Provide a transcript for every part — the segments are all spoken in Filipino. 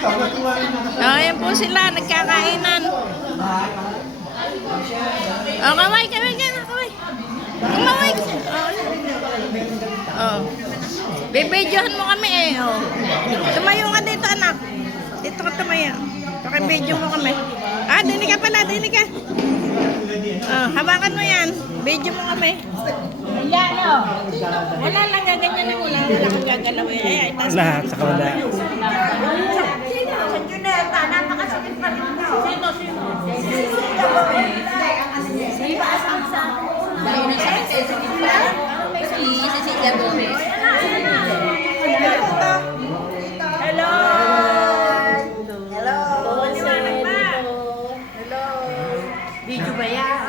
Ayan po sila, nagkakainan. Oh, kaway, kaway, kaway. Kumaway. Oh. Bibidyohan mo kami eh. Oh. Tumayo ka dito, anak. Dito ka tumayo. Pakibidyo mo kami. Ah, dinig ka pala, dinig ka. Oh, hawakan mo yan. Video mo kami. Wala, no? Wala lang, gaganyan lang. Wala kang gagalawin. Ay, Lahat sa kabila. Sa Juneta, napakasakit pa rin daw. Sino? Sino asang sa Dahil na sa si Cecilia Gomez. Hello! Hello! Hello! Video ba yan?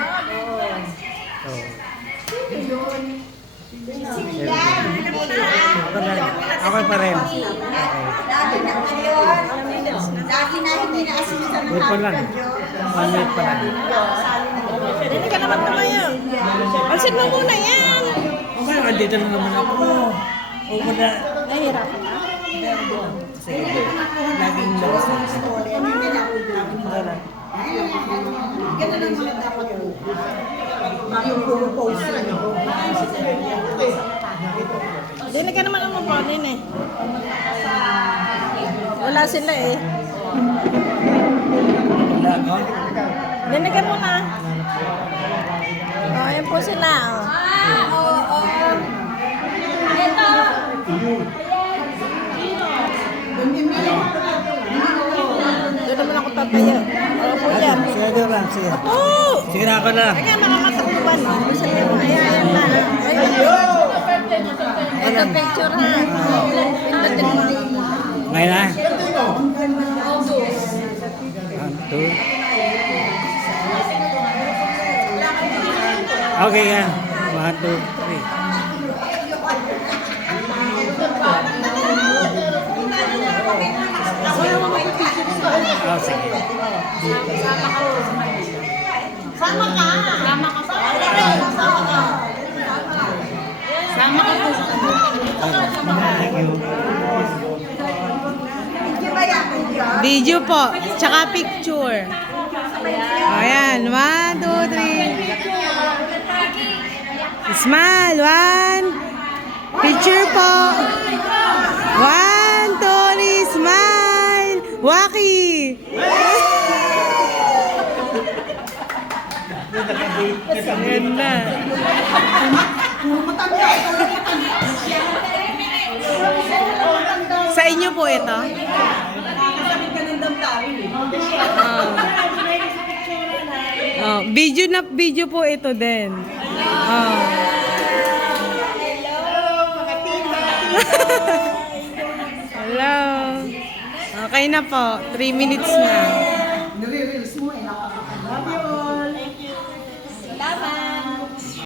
Okay pa rin. Dati na ngayon. Dati na hindi na asimisan ng Wait pa lang. 1 minute pa lang. Dinig ka naman tumayo. Pansin mo muna yan. Okay, andito na naman ako. Okay na. Nahihirapan ka? Sige. Laging labas na. Ganun ang mga dapat yung puro-pose na. Dinig ka naman ang mga din eh. Wala sila eh. Wala, no? Dinig ka muna. Oh, ayan po sila. Oh. Oo. Ito! Doon naman ako tatayo. Ano po yan? Sige, doon lang. Sige. Oh! Sige na ako na. Teka, makakatakbuhan mo. Bisa niyo. Ayan na. Ito picture ha. Pindutin mo. Ngayon na. 1, 2. Okay yan. 1, 2, 3. Oh, sige. Sama ka! Sama ka pa! Sama ka! Sama ka po sa Thank you. Hindi ba yan? Video po. Tsaka picture. Ayan. 1, 2, 3. Smile. 1. Picture po. 1, 2, 3. Smile. Waki. Ganda. Sa inyo po ito? Video po ito din. Hello. Okay na po. 3 minutes na.